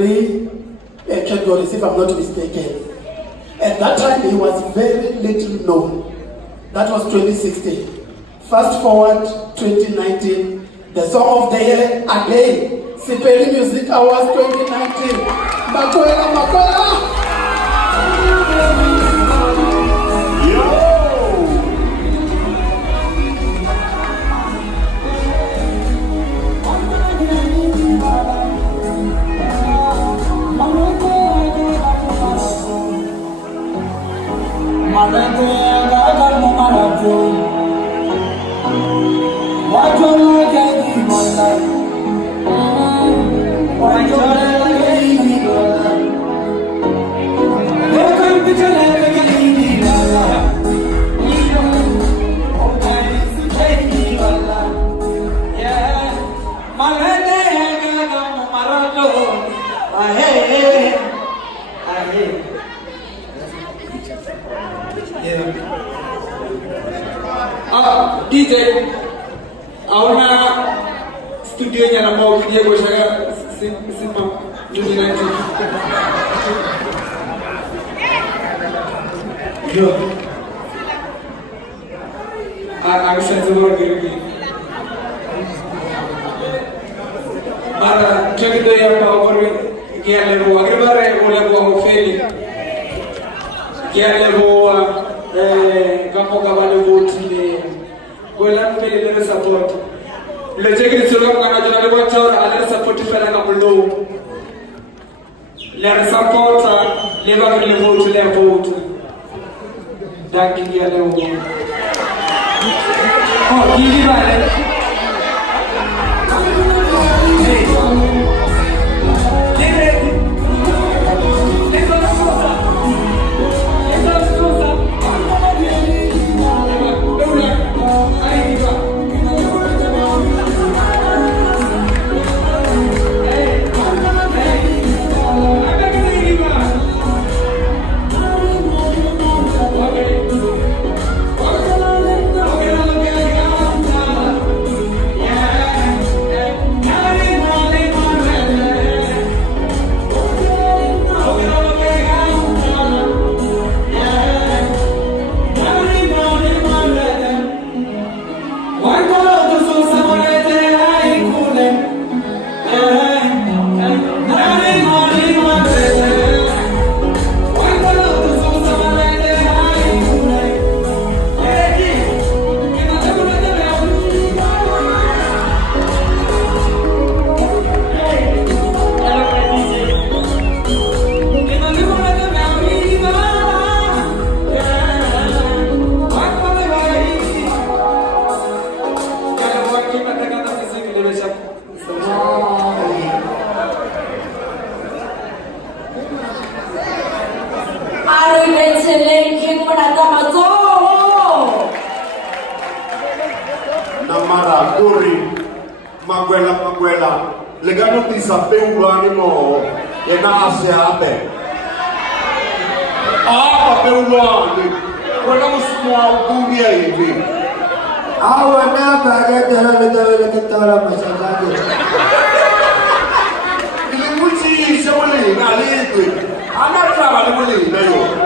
3 categories, if I'm not mistaken. At that time, he was very little known. That was 2016. Fast forward 2019, the song of the year again, Sepedi Music Awards 2019. Makwela. DJ, ahora studio nya na mau dia go shaka SEMA 2019. Yo. Aku sentuh lagi. Mara jadi tu yang tahu pergi kia lebu agar bare boleh buat feli. Kia lebu kamu kawan lebu cile. Golan pele le support le jegri sulam kana jana le chawra ale support fela ka bullo le support le ba le vote dangi ya le wo oh gili vale Makwela, legano di Peulwane mo e na Abe. Peulwane, quella musmo buia hivi. Na baga ke tara masaka. Ile muti shawali na lipi. Ana traba le muli na yo.